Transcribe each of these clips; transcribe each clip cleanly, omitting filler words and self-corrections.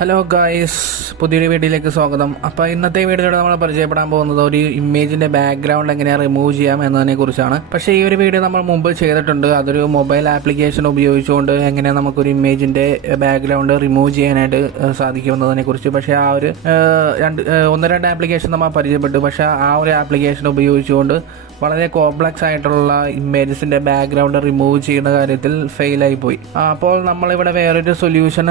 Hello guys, പുതിയൊരു വീഡിയോയിലേക്ക് സ്വാഗതം. അപ്പോൾ ഇന്നത്തെ വീഡിയോയിലൂടെ നമ്മൾ പരിചയപ്പെടാൻ പോകുന്നത് ഒരു ഇമേജിൻ്റെ ബാക്ക്ഗ്രൗണ്ട് എങ്ങനെയാണ് റിമൂവ് ചെയ്യാം എന്നതിനെ കുറിച്ചാണ്. പക്ഷേ ഈ ഒരു വീഡിയോ നമ്മൾ മുമ്പ് ചെയ്തിട്ടുണ്ട്. അതൊരു മൊബൈൽ ആപ്ലിക്കേഷൻ ഉപയോഗിച്ചുകൊണ്ട് എങ്ങനെ നമുക്കൊരു ഇമേജിൻ്റെ ബാക്ക്ഗ്രൗണ്ട് റിമൂവ് ചെയ്യാനായിട്ട് സാധിക്കുമെന്നതിനെ കുറിച്ച്. പക്ഷേ ആ ഒരു ഒന്ന് രണ്ട് ആപ്ലിക്കേഷൻ നമ്മൾ പരിചയപ്പെട്ടു. പക്ഷേ ആ ഒരു ആപ്ലിക്കേഷൻ ഉപയോഗിച്ചുകൊണ്ട് വളരെ കോംപ്ലക്സ് ആയിട്ടുള്ള ഇമേജസിൻ്റെ ബാക്ക്ഗ്രൗണ്ട് റിമൂവ് ചെയ്യുന്ന കാര്യത്തിൽ ഫെയിലായി പോയി. അപ്പോൾ നമ്മളിവിടെ വേറൊരു സൊല്യൂഷൻ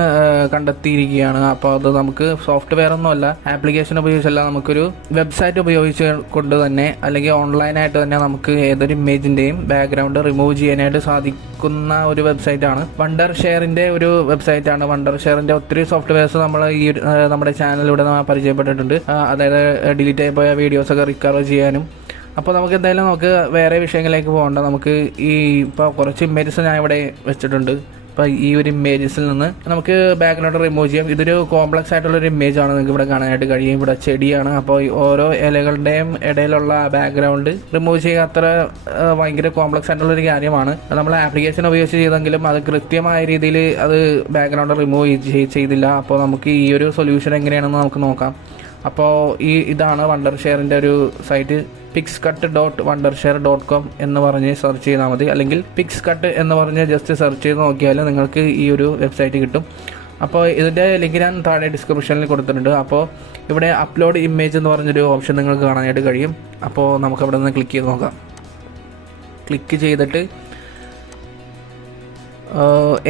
കണ്ടെത്തിയിരിക്കുകയാണ്. അപ്പോൾ അത് നമുക്ക് സോഫ്റ്റ്വെയർ ഒന്നുമല്ല, ആപ്ലിക്കേഷൻ ഉപയോഗിച്ചല്ല, നമുക്കൊരു വെബ്സൈറ്റ് ഉപയോഗിച്ച് കൊണ്ട് തന്നെ അല്ലെങ്കിൽ ഓൺലൈനായിട്ട് തന്നെ നമുക്ക് ഏതൊരു ഇമേജിൻ്റെയും ബാക്ക്ഗ്രൗണ്ട് റിമൂവ് ചെയ്യാനായിട്ട് സാധിക്കുന്ന ഒരു വെബ്സൈറ്റാണ്. വണ്ടർഷെയറിൻ്റെ ഒരു വെബ്സൈറ്റാണ്. വണ്ടർഷെയറിൻ്റെ ഒത്തിരി സോഫ്റ്റ്വെയർസ് നമ്മൾ നമ്മുടെ ചാനലിലൂടെ നമ്മൾ പരിചയപ്പെട്ടിട്ടുണ്ട്. അതായത് ഡിലീറ്റ് ആയി പോയ വീഡിയോസൊക്കെ റിക്കവർ ചെയ്യാനും. അപ്പോൾ നമുക്ക് എന്തായാലും വേറെ വിഷയങ്ങളിലേക്ക് പോകണ്ട. നമുക്ക് ഇപ്പോൾ കുറച്ച് ഇമേജസ് ഞാൻ ഇവിടെ വെച്ചിട്ടുണ്ട്. അപ്പോൾ ഈ ഒരു ഇമേജസിൽ നിന്ന് നമുക്ക് ബാക്ക്ഗ്രൗണ്ട് റിമൂവ് ചെയ്യാം. ഇതൊരു കോംപ്ലക്സ് ആയിട്ടുള്ളൊരു ഇമേജാണ്, നിങ്ങൾക്ക് ഇവിടെ കാണാനായിട്ട് കഴിയും. ഇവിടെ ചെടിയാണ്. അപ്പോൾ ഓരോ ഇലകളുടെയും ഇടയിലുള്ള ബാക്ക്ഗ്രൗണ്ട് റിമൂവ് ചെയ്യുക അത്ര ഭയങ്കര കോംപ്ലക്സ് ആയിട്ടുള്ളൊരു കാര്യമാണ്. നമ്മൾ ആപ്ലിക്കേഷൻ ഉപയോഗിച്ച് ചെയ്തെങ്കിലും അത് കൃത്യമായ രീതിയിൽ അത് ബാക്ക്ഗ്രൗണ്ട് റിമൂവ് ചെയ്തില്ല. അപ്പോൾ നമുക്ക് ഈ ഒരു സൊല്യൂഷൻ എങ്ങനെയാണെന്ന് നമുക്ക് നോക്കാം. അപ്പോൾ ഇതാണ് വണ്ടർഷെയറിൻ്റെ ഒരു സൈറ്റ്. pixcut.wondershare.com എന്ന് പറഞ്ഞ് സെർച്ച് ചെയ്താൽ മതി, അല്ലെങ്കിൽ പിക്സ്കട്ട് എന്ന് പറഞ്ഞ് ജസ്റ്റ് സെർച്ച് ചെയ്ത് നോക്കിയാൽ നിങ്ങൾക്ക് ഈ ഒരു വെബ്സൈറ്റ് കിട്ടും. അപ്പോൾ ഇതിൻ്റെ ലിങ്ക് ഞാൻ താഴെ ഡിസ്ക്രിപ്ഷനിൽ കൊടുത്തിട്ടുണ്ട്. അപ്പോൾ ഇവിടെ അപ്ലോഡ് ഇമേജ് എന്ന് പറഞ്ഞൊരു ഓപ്ഷൻ നിങ്ങൾക്ക് കാണാനായിട്ട് കഴിയും. അപ്പോൾ നമുക്ക് അവിടെ നിന്ന് ക്ലിക്ക് ചെയ്ത് നോക്കാം. ക്ലിക്ക് ചെയ്തിട്ട്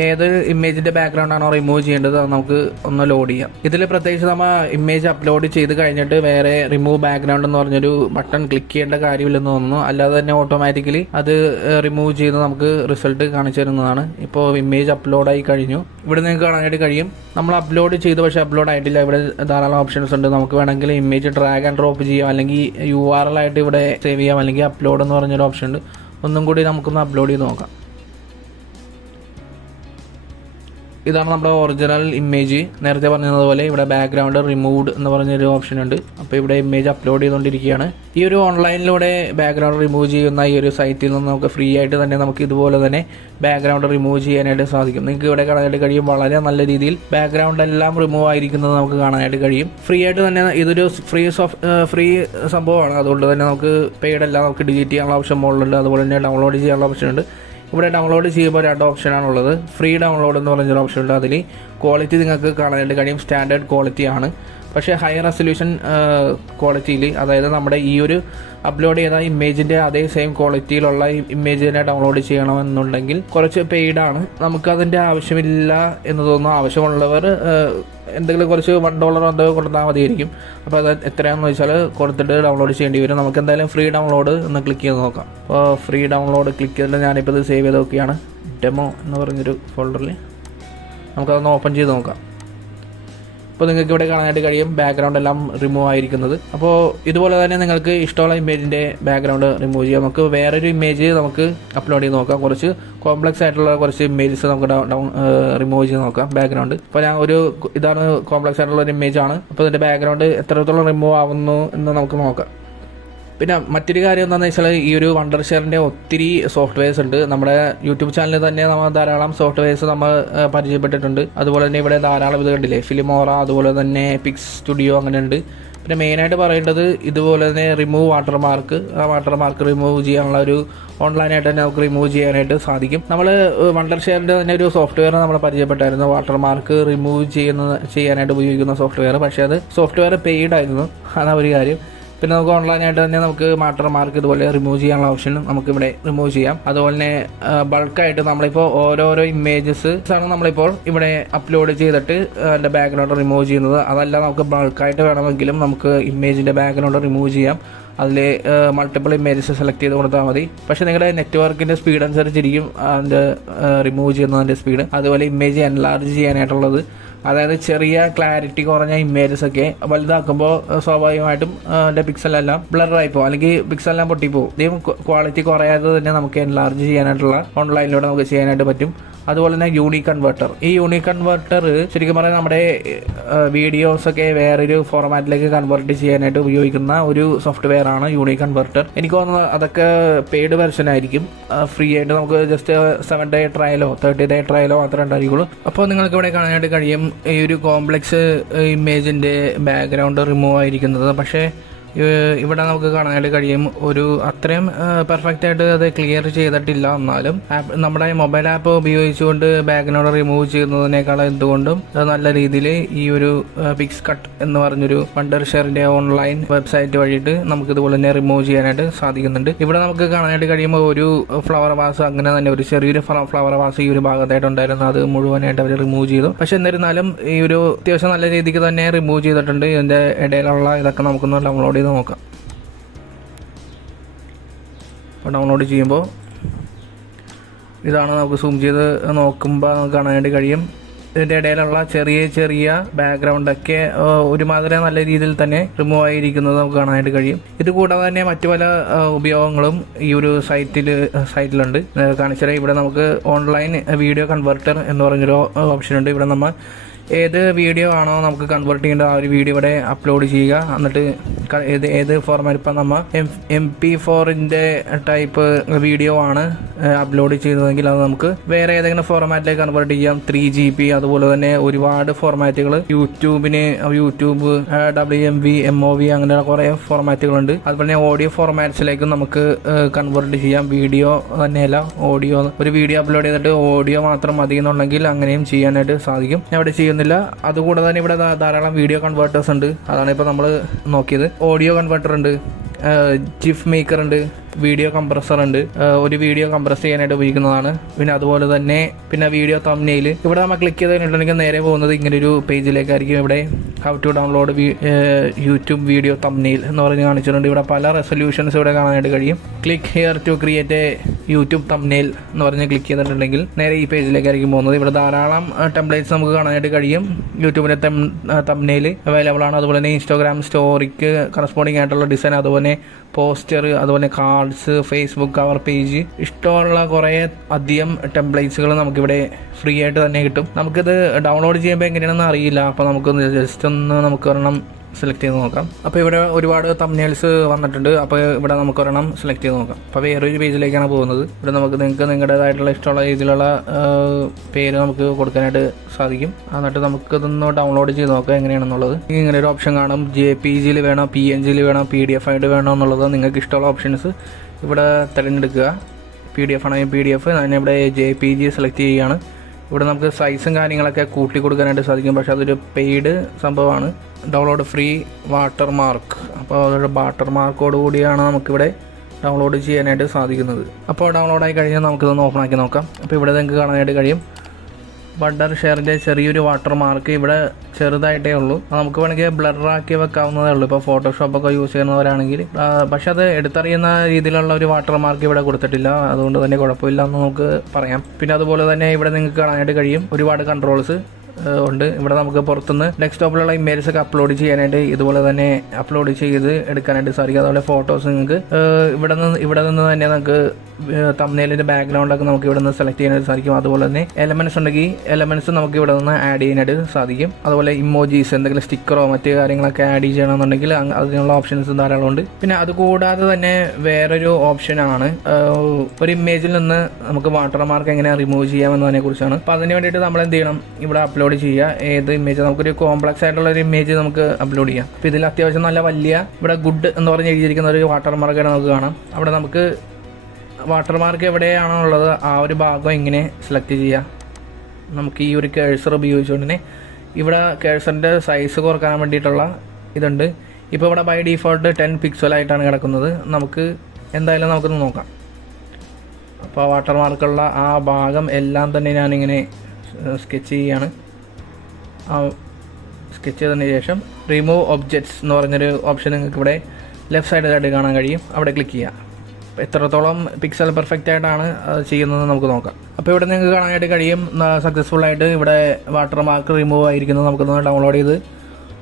ഏതൊരു ഇമേജിൻ്റെ ബാക്ക്ഗ്രൗണ്ട് ആണോ റിമൂവ് ചെയ്യേണ്ടത് അത് നമുക്ക് ഒന്ന് ലോഡ് ചെയ്യാം. ഇതിൽ പ്രത്യേകിച്ച് നമ്മൾ ഇമേജ് അപ്ലോഡ് ചെയ്ത് കഴിഞ്ഞിട്ട് വേറെ റിമൂവ് ബാക്ക്ഗ്രൗണ്ട് എന്ന് പറഞ്ഞൊരു ബട്ടൺ ക്ലിക്ക് ചെയ്യേണ്ട കാര്യമില്ലെന്ന് തോന്നുന്നു. അല്ലാതെ തന്നെ ഓട്ടോമാറ്റിക്കലി അത് റിമൂവ് ചെയ്ത് നമുക്ക് റിസൾട്ട് കാണിച്ചു തരുന്നതാണ്. ഇപ്പോൾ ഇമേജ് അപ്ലോഡായി കഴിഞ്ഞു. ഇവിടെ നിങ്ങൾക്ക് കാണാനായിട്ട് കഴിയും. നമ്മൾ അപ്ലോഡ് ചെയ്തു, പക്ഷേ അപ്ലോഡ് ആയിട്ടില്ല. ഇവിടെ ധാരാളം ഓപ്ഷൻസ് ഉണ്ട്. നമുക്ക് വേണമെങ്കിൽ ഇമേജ് ഡ്രാഗ് ആൻഡ് ഡ്രോപ്പ് ചെയ്യാം, അല്ലെങ്കിൽ URL ആയിട്ട് ഇവിടെ സേവ് ചെയ്യാം, അല്ലെങ്കിൽ അപ്ലോഡ് എന്ന് പറഞ്ഞൊരു ഓപ്ഷൻ ഉണ്ട്. ഒന്നും കൂടി നമുക്കൊന്ന് അപ്ലോഡ് ചെയ്ത് നോക്കാം. ഇതാണ് നമ്മുടെ ഒറിജിനൽ ഇമേജ്. നേരത്തെ പറഞ്ഞതുപോലെ ഇവിടെ ബാക്ക്ഗ്രൗണ്ട് റിമൂവ്ഡ് എന്ന് പറഞ്ഞൊരു ഓപ്ഷൻ ഉണ്ട്. അപ്പോൾ ഇവിടെ ഇമേജ് അപ്ലോഡ് ചെയ്തുകൊണ്ടിരിക്കുകയാണ്. ഈ ഒരു ഓൺലൈനിലൂടെ ബാക്ക്ഗ്രൗണ്ട് റിമൂവ് ചെയ്യുന്ന ഈ ഒരു സൈറ്റിൽ നിന്ന് നമുക്ക് ഫ്രീ ആയിട്ട് തന്നെ നമുക്ക് ഇതുപോലെ തന്നെ ബാക്ക്ഗ്രൗണ്ട് റിമൂവ് ചെയ്യാനായിട്ട് സാധിക്കും. നിങ്ങൾക്ക് ഇവിടെ കാണാനായിട്ട് കഴിയും. വളരെ നല്ല രീതിയിൽ ബാക്ക്ഗ്രൗണ്ട് എല്ലാം റിമൂവ് ആയിരിക്കുന്നത് നമുക്ക് കാണാനായിട്ട് കഴിയും. ഫ്രീ ആയിട്ട് തന്നെ ഇതൊരു ഫ്രീ സംഭവമാണ്. അതുകൊണ്ട് തന്നെ നമുക്ക് പെയ്ഡ് എല്ലാം നമുക്ക് ഡിലീറ്റ് ചെയ്യാനുള്ള ഓപ്ഷൻ മുകളിലുണ്ട്. അതുപോലെ തന്നെ ഡൗൺലോഡ് ചെയ്യാനുള്ള ഓപ്ഷൻ ഉണ്ട്. ഇവിടെ ഡൗൺലോഡ് ചെയ്യുമ്പോൾ രണ്ട് ഓപ്ഷനാണുള്ളത്. ഫ്രീ ഡൗൺലോഡ് എന്ന് പറഞ്ഞൊരു ഓപ്ഷൻ ഉണ്ട്. അതിൽ ക്വാളിറ്റി നിങ്ങൾക്ക് കാണാനായിട്ട് കഴിയും. സ്റ്റാൻഡേർഡ് ക്വാളിറ്റി ആണ്. പക്ഷേ ഹൈ റെസൊല്യൂഷൻ ക്വാളിറ്റിയിൽ, അതായത് നമ്മുടെ ഈ ഒരു അപ്ലോഡ് ചെയ്ത ഇമേജിൻ്റെ അതേ സെയിം ക്വാളിറ്റിയിലുള്ള ഇമേജിനെ ഡൗൺലോഡ് ചെയ്യണമെന്നുണ്ടെങ്കിൽ കുറച്ച് പെയ്ഡാണ്. നമുക്കതിൻ്റെ ആവശ്യമില്ല എന്ന് തോന്നുന്നു. ആവശ്യമുള്ളവർ എന്തെങ്കിലും കുറച്ച് $1 എന്തോ കൊടുത്താൽ മതിയായിരിക്കും. അപ്പോൾ അത് എത്രയാണെന്ന് വെച്ചാൽ കൊടുത്തിട്ട് ഡൗൺലോഡ് ചെയ്യേണ്ടി വരും. നമുക്ക് എന്തായാലും ഫ്രീ ഡൗൺലോഡ് ഒന്ന് ക്ലിക്ക് ചെയ്ത് നോക്കാം. അപ്പോൾ ഫ്രീ ഡൗൺലോഡ് ക്ലിക്ക് ചെയ്തിട്ട് ഞാനിപ്പോൾ ഇത് സേവ് ചെയ്ത് നോക്കിയാണ്. ഡെമോ എന്ന് പറഞ്ഞൊരു ഫോൾഡറിൽ നമുക്കതൊന്ന് ഓപ്പൺ ചെയ്ത് നോക്കാം. അപ്പോൾ നിങ്ങൾക്ക് ഇവിടെ കാണാനായിട്ട് കഴിയും ബാക്ക്ഗ്രൗണ്ട് എല്ലാം റിമൂവ് ആയിരിക്കുന്നത്. അപ്പോൾ ഇതുപോലെ തന്നെ നിങ്ങൾക്ക് ഇഷ്ടമുള്ള ഇമേജിൻ്റെ ബാക്ക്ഗ്രൗണ്ട് റിമൂവ് ചെയ്യാം. നമുക്ക് വേറൊരു ഇമേജ് നമുക്ക് അപ്ലോഡ് ചെയ്ത് നോക്കാം. കുറച്ച് കോംപ്ലക്സ് ആയിട്ടുള്ള കുറച്ച് ഇമേജസ് നമുക്ക് റിമൂവ് ചെയ്ത് നോക്കാം ബാക്ക്ഗ്രൗണ്ട്. അപ്പോൾ ഇതാണ് കോംപ്ലക്സ് ആയിട്ടുള്ള ഒരു ഇമേജ് ആണ്. അപ്പോൾ ഇതിൻ്റെ ബാക്ക്ഗ്രൗണ്ട് എത്രത്തോളം റിമൂവ് ആവുന്നു എന്ന് നമുക്ക് നോക്കാം. പിന്നെ മറ്റൊരു കാര്യം എന്താണെന്ന് വെച്ചാൽ ഈ ഒരു വണ്ടർഷെയറിൻ്റെ ഒത്തിരി സോഫ്റ്റ്വെയർസ് ഉണ്ട്. നമ്മുടെ യൂട്യൂബ് ചാനലിൽ തന്നെ നമ്മൾ ധാരാളം സോഫ്റ്റ്വെയർസ് നമ്മൾ പരിചയപ്പെട്ടിട്ടുണ്ട്. അതുപോലെ തന്നെ ഇവിടെ ധാരാളം ഇത് കണ്ടില്ലേ, ഫിലിമോറ, അതുപോലെ തന്നെ പിക്സ് സ്റ്റുഡിയോ, അങ്ങനെ ഉണ്ട്. പിന്നെ മെയിനായിട്ട് പറയേണ്ടത് ഇതുപോലെ തന്നെ റിമൂവ് വാട്ടർമാർക്ക്. ആ വാട്ടർമാർക്ക് റിമൂവ് ചെയ്യാനുള്ള ഒരു ഓൺലൈനായിട്ട് തന്നെ നമുക്ക് റിമൂവ് ചെയ്യാനായിട്ട് സാധിക്കും. നമ്മൾ വണ്ടർഷെയറിൻ്റെ തന്നെ ഒരു സോഫ്റ്റ്വെയർ നമ്മൾ പരിചയപ്പെട്ടായിരുന്നു, വാട്ടർമാർക്ക് റിമൂവ് ചെയ്യാനായിട്ട് ഉപയോഗിക്കുന്ന സോഫ്റ്റ്വെയർ. പക്ഷേ അത് സോഫ്റ്റ്വെയർ പെയ്ഡ് ആയിരുന്നു. അതാണ് ഒരു കാര്യം. പിന്നെ നമുക്ക് ഓൺലൈനായിട്ട് തന്നെ നമുക്ക് വാട്ടർമാർക്ക് ഇതുപോലെ റിമൂവ് ചെയ്യാനുള്ള ഓപ്ഷൻ നമുക്കിവിടെ റിമൂവ് ചെയ്യാം. അതുപോലെ തന്നെ ബൾക്കായിട്ട് നമ്മളിപ്പോൾ ഓരോരോ ഇമേജസ് ആണ് നമ്മളിപ്പോൾ ഇവിടെ അപ്ലോഡ് ചെയ്തിട്ട് അതിൻ്റെ ബാക്ക്ഗ്രൗണ്ട് റിമൂവ് ചെയ്യുന്നത്. അതല്ല, നമുക്ക് ബൾക്കായിട്ട് വേണമെങ്കിലും നമുക്ക് ഇമേജിൻ്റെ ബാക്ക്ഗ്രൗണ്ട് റിമൂവ് ചെയ്യാം. അതിൽ മൾട്ടിപ്പിൾ ഇമേജസ് സെലക്ട് ചെയ്ത് കൊടുത്താൽ മതി. പക്ഷേ നിങ്ങളുടെ നെറ്റ്വർക്കിൻ്റെ സ്പീഡ് അനുസരിച്ചിരിക്കും അതിൻ്റെ റിമൂവ് ചെയ്യുന്നതിൻ്റെ സ്പീഡ്. അതുപോലെ ഇമേജ് എൻലാർജ് ചെയ്യാനായിട്ടുള്ളത്, അതായത് ചെറിയ ക്ലാരിറ്റി കുറഞ്ഞ ഇമേജസ് ഒക്കെ വലുതാക്കുമ്പോൾ സ്വാഭാവികമായിട്ടും അതിൻ്റെ പിക്സലെല്ലാം ബ്ലറായി പോകും, അല്ലെങ്കിൽ പിക്സലെല്ലാം പൊട്ടിപ്പോകും. ഇതേം ക്വാളിറ്റി കുറയാതെ തന്നെ നമുക്ക് എൻലാർജ് ചെയ്യാനായിട്ടുള്ള ഓൺലൈനിലൂടെ നമുക്ക് ചെയ്യാനായിട്ട് പറ്റും. അതുപോലെ തന്നെ യൂണിക് കൺവേർട്ടർ. ഈ യൂണിക് കൺവേർട്ടർ ശരിക്കും പറഞ്ഞാൽ നമ്മുടെ വീഡിയോസൊക്കെ വേറൊരു ഫോർമാറ്റിലേക്ക് കൺവേർട്ട് ചെയ്യാനായിട്ട് ഉപയോഗിക്കുന്ന ഒരു സോഫ്റ്റ്വെയർ ആണ് യൂണിക് കൺവേർട്ടർ. എനിക്ക് തോന്നുന്നത് അതൊക്കെ പെയ്ഡ് വെർഷൻ ആയിരിക്കും. ഫ്രീ ആയിട്ട് നമുക്ക് ജസ്റ്റ് 7 day ട്രയലോ 30 day ട്രയലോ മാത്രമേ ഉണ്ടായിരിക്കുള്ളൂ. അപ്പോൾ നിങ്ങൾക്ക് ഇവിടെ കാണാനായിട്ട് കഴിയും ഈ ഒരു കോംപ്ലക്സ് ഇമേജിൻ്റെ ബാക്ക്ഗ്രൗണ്ട് റിമൂവ് ആയിരിക്കുന്നത്. പക്ഷേ ഇവിടെ നമുക്ക് കാണാനായിട്ട് കഴിയും ഒരു അത്രയും പെർഫെക്റ്റ് ആയിട്ട് അത് ക്ലിയർ ചെയ്തിട്ടില്ല. എന്നാലും നമ്മുടെ മൊബൈൽ ആപ്പ് ഉപയോഗിച്ചുകൊണ്ട് ബാക്ക്ഗ്രൗണ്ട് റിമൂവ് ചെയ്യുന്നതിനേക്കാൾ എന്തുകൊണ്ടും നല്ല രീതിയിൽ ഈ ഒരു പിക്സ് കട്ട് എന്ന് പറഞ്ഞൊരു വണ്ടർഷെയറിന്റെ ഓൺലൈൻ വെബ്സൈറ്റ് വഴിയിട്ട് നമുക്ക് ഇതുപോലെ തന്നെ റിമൂവ് ചെയ്യാനായിട്ട് സാധിക്കുന്നുണ്ട്. ഇവിടെ നമുക്ക് കാണാനായിട്ട് കഴിയുമ്പോൾ ഒരു ഫ്ലവർ വാസ് അങ്ങനെ തന്നെ ഒരു ചെറിയൊരു ഫ്ലവർ വാസ് ഈ ഒരു ഭാഗത്തായിട്ടുണ്ടായിരുന്നു. അത് മുഴുവനായിട്ട് അവർ റിമൂവ് ചെയ്തു. പക്ഷെ എന്നിരുന്നാലും ഈ ഒരു അത്യാവശ്യം നല്ല രീതിക്ക് തന്നെ റിമൂവ് ചെയ്തിട്ടുണ്ട്. ഇതിന്റെ ഇടയിലുള്ള ഇതൊക്കെ നമുക്കൊന്ന് ഡൗൺലോഡ് ചെയ്ത് നോക്കാം. അപ്പോൾ ഡൗൺലോഡ് ചെയ്യുമ്പോൾ ഇതാണ്. നമുക്ക് സൂം ചെയ്ത് നോക്കുമ്പോൾ നമുക്ക് കാണാനായിട്ട് കഴിയും ഇതിൻ്റെ ഇടയിലുള്ള ചെറിയ ചെറിയ ബാക്ക്ഗ്രൗണ്ടൊക്കെ ഒരുമാതിരി നല്ല രീതിയിൽ തന്നെ റിമൂവ് ആയിരിക്കുന്നത് നമുക്ക് കാണാനായിട്ട് കഴിയും. ഇത് കൂടാതെ തന്നെ മറ്റു പല ഉപയോഗങ്ങളും ഈ ഒരു സൈറ്റിലുണ്ട്. കാണിച്ചാൽ ഇവിടെ നമുക്ക് ഓൺലൈൻ വീഡിയോ കൺവേർട്ടർ എന്ന് പറഞ്ഞൊരു ഓപ്ഷൻ ഉണ്ട്. ഇവിടെ നമ്മൾ ഏത് വീഡിയോ ആണോ നമുക്ക് കൺവേർട്ട് ചെയ്യേണ്ട ആ ഒരു വീഡിയോ ഇവിടെ അപ്ലോഡ് ചെയ്യുക. എന്നിട്ട് ഏത് ഫോർമാറ്റ് ഇപ്പം നമ്മൾ MP4 ടൈപ്പ് വീഡിയോ ആണ് അപ്ലോഡ് ചെയ്യുന്നതെങ്കിൽ അത് നമുക്ക് വേറെ ഏതെങ്കിലും ഫോർമാറ്റിലേക്ക് കൺവേർട്ട് ചെയ്യാം. 3GB അതുപോലെ തന്നെ ഒരുപാട് ഫോർമാറ്റുകൾ യൂട്യൂബ് WMV MOV അങ്ങനെയുള്ള കുറേ ഫോർമാറ്റുകളുണ്ട്. അതുപോലെ തന്നെ ഓഡിയോ ഫോർമാറ്റ്സിലേക്കും നമുക്ക് കൺവേർട്ട് ചെയ്യാം. വീഡിയോ തന്നെയല്ല ഓഡിയോ. ഒരു വീഡിയോ അപ്ലോഡ് ചെയ്തിട്ട് ഓഡിയോ മാത്രം മതി എന്നുണ്ടെങ്കിൽ അങ്ങനെയും ചെയ്യാനായിട്ട് സാധിക്കും. ഞാൻ ഇവിടെ ചെയ്യുന്നില്ല. അതുകൂടാതെ തന്നെ ഇവിടെ ധാരാളം വീഡിയോ കൺവേർട്ടേഴ്സ് ഉണ്ട്. അതാണ് ഇപ്പോൾ നമ്മൾ നോക്കിയത്. ഓഡിയോ കൺവേർട്ടർ ഉണ്ട്, ജിഫ് മേക്കർ ഉണ്ട്, വീഡിയോ കംപ്രസർ ഉണ്ട്. ഒരു വീഡിയോ കംപ്രസ് ചെയ്യാനായിട്ട് ഉപയോഗിക്കുന്നതാണ്. പിന്നെ അതുപോലെ തന്നെ വീഡിയോ തംബ്നെയിൽ ഇവിടെ നമ്മൾ ക്ലിക്ക് ചെയ്ത് കഴിഞ്ഞിട്ടുണ്ടെങ്കിൽ നേരെ പോകുന്നത് ഇങ്ങനൊരു പേജിലേക്കായിരിക്കും. ഇവിടെ how to download YouTube video thumbnail എന്ന് പറഞ്ഞ് കാണിച്ചിട്ടുണ്ട്. ഇവിടെ പല റെസൊല്യൂഷൻസ് ഇവിടെ കാണാനായിട്ട് കഴിയും. Click here to create a YouTube thumbnail എന്ന് പറഞ്ഞ് ക്ലിക്ക് ചെയ്തിട്ടുണ്ടെങ്കിൽ നേരെ ഈ പേജിലേക്കായിരിക്കും പോകുന്നത്. ഇവിടെ ധാരാളം ടെംപ്ലേറ്റ്സ് നമുക്ക് കാണാനായിട്ട് കഴിയും. യൂട്യൂബിൻ്റെ തംബ്നെയിൽ അവൈലബിൾ ആണ്. അതുപോലെ തന്നെ ഇൻസ്റ്റാഗ്രാം സ്റ്റോറിക്ക് കറസ്പോണ്ടിങ് ആയിട്ടുള്ള ഡിസൈൻ, അതുപോലെ പോസ്റ്റർ, അതുപോലെ കാർഡ്സ്, ഫേസ്ബുക്ക് കവർ പേജ്, ഇഷ്ടമുള്ള കുറേ അധികം ടെംപ്ലേറ്റ്സുകൾ നമുക്കിവിടെ ഫ്രീ ആയിട്ട് തന്നെ കിട്ടും. നമുക്കിത് ഡൗൺലോഡ് ചെയ്യുമ്പോൾ എങ്ങനെയാണെന്ന് അറിയില്ല. അപ്പോൾ നമുക്കൊന്ന് ജസ്റ്റ് നമുക്ക് ഒരെണ്ണം സെലക്ട് ചെയ്ത് നോക്കാം. അപ്പോൾ ഇവിടെ ഒരുപാട് തംബ്നെയിൽസ് വന്നിട്ടുണ്ട്. അപ്പോൾ ഇവിടെ നമുക്ക് ഒരെണ്ണം സെലക്ട് ചെയ്ത് നോക്കാം. അപ്പോൾ വേറൊരു പേജിലേക്കാണ് പോകുന്നത്. ഇവിടെ നിങ്ങൾക്ക് നിങ്ങളുടേതായിട്ടുള്ള ഇഷ്ടമുള്ള രീതിയിലുള്ള പേര് നമുക്ക് കൊടുക്കാനായിട്ട് സാധിക്കും. എന്നിട്ട് നമുക്കിതൊന്ന് ഡൗൺലോഡ് ചെയ്ത് നോക്കാം എങ്ങനെയാണെന്നുള്ളത്. ഇങ്ങനെ ഒരു ഓപ്ഷൻ കാണും. JPG വേണോ, PNG വേണോ, PDF ആയിട്ട് വേണോ എന്നുള്ളത് നിങ്ങൾക്ക് ഇഷ്ടമുള്ള ഓപ്ഷൻസ് ഇവിടെ തിരഞ്ഞെടുക്കുക. PDF ആണെങ്കിൽ PDF, ഞാൻ ഇവിടെ JPG സെലക്ട് ചെയ്യുകയാണ്. ഇവിടെ നമുക്ക് സൈസും കാര്യങ്ങളൊക്കെ കൂട്ടി കൊടുക്കാനായിട്ട് സാധിക്കും. പക്ഷെ അതൊരു പെയ്ഡ് സംഭവമാണ്. Download free watermark. അപ്പോൾ അതൊരു വാട്ടർമാർക്കോട് കൂടിയാണ് നമുക്കിവിടെ ഡൗൺലോഡ് ചെയ്യാനായിട്ട് സാധിക്കുന്നത്. അപ്പോൾ ഡൗൺലോഡായി കഴിഞ്ഞാൽ നമുക്കിതൊന്ന് ഓപ്പൺ ആക്കി നോക്കാം. അപ്പോൾ ഇവിടെ നിങ്ങൾക്ക് കാണാനായിട്ട് കഴിയും വണ്ടർഷെയറിൻ്റെ ചെറിയൊരു വാട്ടർമാർക്ക് ഇവിടെ ചെറുതായിട്ടേ ഉള്ളൂ. നമുക്ക് വേണമെങ്കിൽ ബ്ലറാക്കി വെക്കാവുന്നതേ ഉള്ളൂ. ഇപ്പോൾ ഫോട്ടോഷോപ്പൊക്കെ യൂസ് ചെയ്യുന്നവരാണെങ്കിൽ. പക്ഷെ അത് എടുത്തറിയുന്ന രീതിയിലുള്ള ഒരു വാട്ടർമാർക്ക് ഇവിടെ കൊടുത്തിട്ടില്ല. അതുകൊണ്ട് തന്നെ കുഴപ്പമില്ല എന്ന് നമുക്ക് പറയാം. പിന്നെ അതുപോലെ തന്നെ ഇവിടെ നിങ്ങൾക്ക് കാണാനായിട്ട് കഴിയും ഒരുപാട് കൺട്രോൾസ് ഉണ്ട്. ഇവിടെ നമുക്ക് പുറത്തുനിന്ന് ഡെസ്ക്ടോപ്പിലുള്ള ഇമേജസ് ഒക്കെ അപ്ലോഡ് ചെയ്യാനായിട്ട് ഇതുപോലെ തന്നെ അപ്ലോഡ് ചെയ്ത് എടുക്കാനായിട്ട് സാധിക്കും. അതുപോലെ ഫോട്ടോസ് നിങ്ങൾക്ക് ഇവിടെ നിന്ന് തന്നെ നമുക്ക് തംബ്നെയിലിന്റെ ബാക്ക്ഗ്രൗണ്ടൊക്കെ നമുക്ക് ഇവിടെ നിന്ന് സെലക്ട് ചെയ്യാനായിട്ട് സാധിക്കും. അതുപോലെ തന്നെ എലമെന്റ്സ് ഉണ്ടെങ്കിൽ എലമെന്റ്സ് നമുക്ക് ഇവിടെ നിന്ന് ആഡ് ചെയ്യാനായിട്ട് സാധിക്കും. അതുപോലെ ഇമോജീസ്, എന്തെങ്കിലും സ്റ്റിക്കറോ മറ്റു കാര്യങ്ങളൊക്കെ ആഡ് ചെയ്യണമെന്നുണ്ടെങ്കിൽ അതിനുള്ള ഓപ്ഷൻസ് ധാരാളം ഉണ്ട്. പിന്നെ അതുകൂടാതെ തന്നെ വേറൊരു ഓപ്ഷനാണ് ഒരു ഇമേജിൽ നിന്ന് നമുക്ക് വാട്ടർമാർക്ക് എങ്ങനെ റിമൂവ് ചെയ്യാമെന്നതിനെ കുറിച്ചാണ്. അപ്പോൾ അതിന് വേണ്ടിയിട്ട് നമ്മൾ എന്ത് ചെയ്യണം, ഇവിടെ അപ്ലോഡ് ചെയ്യുക. ഏത് ഇമേജ്, നമുക്കൊരു കോംപ്ലക്സ് ആയിട്ടുള്ള ഒരു ഇമേജ് നമുക്ക് അപ്ലോഡ് ചെയ്യാം. അപ്പോൾ ഇതിൽ അത്യാവശ്യം നല്ല വലിയ ഇവിടെ ഗുഡ് എന്ന് പറഞ്ഞ് എഴുതിയിരിക്കുന്ന ഒരു വാട്ടർമാർക്കാണ് നമുക്ക് കാണാം. അവിടെ നമുക്ക് വാട്ടർമാർക്ക് എവിടെയാണോ ഉള്ളത് ആ ഒരു ഭാഗം ഇങ്ങനെ സെലക്ട് ചെയ്യുക. നമുക്ക് ഈ ഒരു കേഴ്സർ ഉപയോഗിച്ചുകൊണ്ട് തന്നെ ഇവിടെ കേഴ്സറിൻ്റെ സൈസ് കുറക്കാൻ വേണ്ടിയിട്ടുള്ള ഇതുണ്ട്. ഇപ്പോൾ ഇവിടെ ബൈ ഡീഫോൾട്ട് 10 പിക്സലായിട്ടാണ് കിടക്കുന്നത്. നമുക്ക് എന്തായാലും നമുക്കൊന്ന് നോക്കാം. അപ്പോൾ വാട്ടർമാർക്കുള്ള ആ ഭാഗം എല്ലാം തന്നെ ഞാനിങ്ങനെ സ്കെച്ച് ചെയ്യുകയാണ്. സ്കെച്ച് ചെയ്തതിന് ശേഷം റിമൂവ് ഒബ്ജക്ട്സ് എന്ന് പറഞ്ഞൊരു ഓപ്ഷൻ നിങ്ങൾക്ക് ഇവിടെ ലെഫ്റ്റ് സൈഡിലായിട്ട് കാണാൻ കഴിയും. അവിടെ ക്ലിക്ക് ചെയ്യുക. എത്രത്തോളം പിക്സൽ പെർഫെക്റ്റ് ആയിട്ടാണ് ചെയ്യുന്നത് നമുക്ക് നോക്കാം. അപ്പോൾ ഇവിടെ നിങ്ങൾക്ക് കാണാനായിട്ട് കഴിയും സക്സസ്ഫുൾ ആയിട്ട് ഇവിടെ വാട്ടർമാർക്ക് റിമൂവ് ആയിരിക്കുന്നത്. നമുക്കൊന്ന് ഡൗൺലോഡ് ചെയ്ത്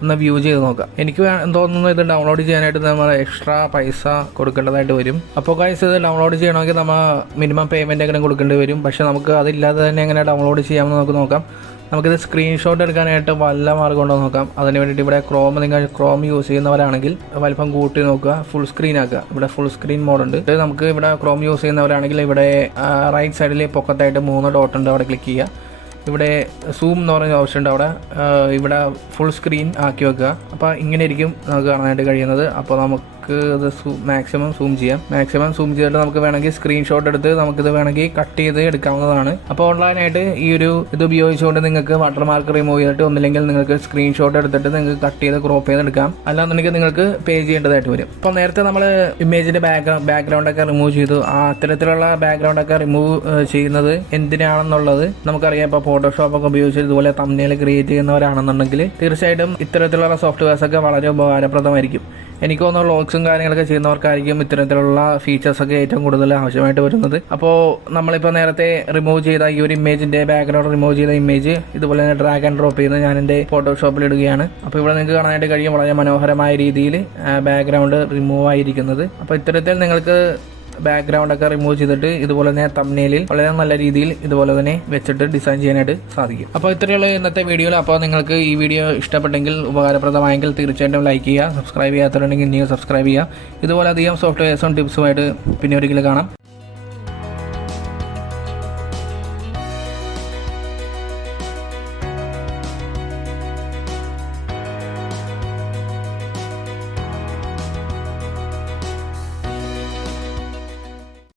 ഒന്ന് വ്യൂ ചെയ്ത് നോക്കാം. എനിക്ക് തോന്നുന്നു ഇത് ഡൗൺലോഡ് ചെയ്യാനായിട്ട് നമ്മൾ എക്സ്ട്രാ പൈസ കൊടുക്കേണ്ടതായിട്ട് വരും. അപ്പോൾ ഗൈസ് ഇത് ഡൗൺലോഡ് ചെയ്യണമെങ്കിൽ നമ്മൾ മിനിമം പേയ്മെന്റ് എങ്ങനെ കൊടുക്കേണ്ടി വരും. പക്ഷെ നമുക്ക് അതില്ലാതെ തന്നെ എങ്ങനെ ഡൗൺലോഡ് ചെയ്യാമെന്ന് നമുക്ക് നോക്കാം. നമുക്കിത് സ്ക്രീൻഷോട്ട് എടുക്കാനായിട്ട് വല്ല മാർഗം ഉണ്ടോ നോക്കാം. അതിന് വേണ്ടിയിട്ട് ഇവിടെ നിങ്ങൾ ക്രോം യൂസ് ചെയ്യുന്നവരാണെങ്കിൽ വലിപ്പം കൂട്ടി നോക്കുക, ഫുൾ സ്ക്രീൻ ആക്കുക. ഇവിടെ ഫുൾ സ്ക്രീൻ മോഡുണ്ട്. നമുക്ക് ഇവിടെ ക്രോം യൂസ് ചെയ്യുന്നവരാണെങ്കിൽ ഇവിടെ റൈറ്റ് സൈഡിൽ പൊക്കത്തായിട്ട് 3 ഡോട്ട് ഉണ്ട്, അവിടെ ക്ലിക്ക് ചെയ്യുക. ഇവിടെ സൂം എന്ന് പറയുന്ന ഓപ്ഷൻ ഉണ്ട്, അവിടെ ഇവിടെ ഫുൾ സ്ക്രീൻ ആക്കി വെക്കുക. അപ്പോൾ ഇങ്ങനെ ഇരിക്കും നമുക്ക് കാണാനായിട്ട് കഴിയുന്നത്. അപ്പോൾ നമുക്ക് ഇത് മാക്സിമം സൂം ചെയ്യാം. മാക്സിമം സൂം ചെയ്തിട്ട് നമുക്ക് വേണമെങ്കിൽ സ്ക്രീൻഷോട്ട് എടുത്ത് നമുക്കിത് വേണമെങ്കിൽ കട്ട് ചെയ്ത് എടുക്കാവുന്നതാണ്. അപ്പോൾ ഓൺലൈനായിട്ട് ഈ ഒരു ഇത് ഉപയോഗിച്ചുകൊണ്ട് നിങ്ങൾക്ക് വാട്ടർമാർക്ക് റിമൂവ് ചെയ്തിട്ട് ഒന്നില്ലെങ്കിൽ നിങ്ങൾക്ക് സ്ക്രീൻഷോട്ട് എടുത്തിട്ട് നിങ്ങൾക്ക് കട്ട് ചെയ്ത് ക്രോപ്പ് ചെയ്ത് എടുക്കാം. അല്ലാന്നുണ്ടെങ്കിൽ നിങ്ങൾക്ക് പേ ചെയ്യേണ്ടതായിട്ട് വരും. അപ്പോൾ നേരത്തെ നമ്മൾ ഇമേജിന്റെ ബാക്ക്ഗ്രൗണ്ട് ഒക്കെ റിമൂവ് ചെയ്തു. ആ അത്തരത്തിലുള്ള ബാക്ക്ഗ്രൗണ്ട് ഒക്കെ റിമൂവ് ചെയ്യുന്നത് എന്തിനാണെന്നുള്ളത് നമുക്കറിയാം. ഇപ്പോൾ ഫോട്ടോഷോപ്പ് ഒക്കെ ഉപയോഗിച്ച് ഇതുപോലെ തംബ്നെയിൽ ക്രിയേറ്റ് ചെയ്യുന്നവരാണെന്നുണ്ടെങ്കിൽ തീർച്ചയായിട്ടും ഇത്തരത്തിലുള്ള സോഫ്റ്റ്വെയർസ് ഒക്കെ വളരെ ഉപകാരപ്രദമായിരിക്കും. എനിക്ക് തോന്നുന്നു വ്ളോഗ്സും കാര്യങ്ങളൊക്കെ ചെയ്യുന്നവർക്കായിരിക്കും ഇത്തരത്തിലുള്ള ഫീച്ചേഴ്സ് ഒക്കെ ഏറ്റവും കൂടുതൽ ആവശ്യമായിട്ട് വരുന്നത്. അപ്പോൾ നമ്മളിപ്പോൾ നേരത്തെ റിമൂവ് ചെയ്ത ഈ ഒരു ഇമേജിന്റെ ബാക്ക്ഗ്രൗണ്ട് റിമൂവ് ചെയ്ത ഇമേജ് ഇതുപോലെ തന്നെ ഡ്രാഗ് ആൻഡ് ഡ്രോപ്പ് ചെയ്ത് ഞാൻ എൻ്റെ ഫോട്ടോഷോപ്പിൽ ഇടുകയാണ്. അപ്പോൾ ഇവിടെ നിങ്ങൾക്ക് കാണാനായിട്ട് കഴിയും വളരെ മനോഹരമായ രീതിയിൽ ബാക്ക്ഗ്രൗണ്ട് റിമൂവ് ആയിരിക്കുന്നത്. അപ്പോൾ ഇത്തരത്തിൽ നിങ്ങൾക്ക് ബാക്ക്ഗ്രൗണ്ട് ഒക്കെ റിമൂവ് ചെയ്തിട്ട് ഇതുപോലെ തന്നെ തംബ്നെയിലിൽ വളരെ നല്ല രീതിയിൽ ഇതുപോലെ തന്നെ വെച്ചിട്ട് ഡിസൈൻ ചെയ്യാനായിട്ട് സാധിക്കും. അപ്പോൾ ഇത്രയുള്ള ഇന്നത്തെ വീഡിയോയിൽ. അപ്പോൾ നിങ്ങൾക്ക് ഈ വീഡിയോ ഇഷ്ടപ്പെട്ടെങ്കിൽ ഉപകാരപ്രദമായെങ്കിൽ തീർച്ചയായിട്ടും ലൈക്ക് ചെയ്യുക. സബ്സ്ക്രൈബ് ചെയ്യാത്തവരുണ്ടെങ്കിൽ ഇനിയും സബ്സ്ക്രൈബ് ചെയ്യുക. ഇതുപോലെ അധികം സോഫ്റ്റ്വെയർസും ടിപ്സുമായിട്ട് പിന്നെ ഒരിക്കലും കാണാം.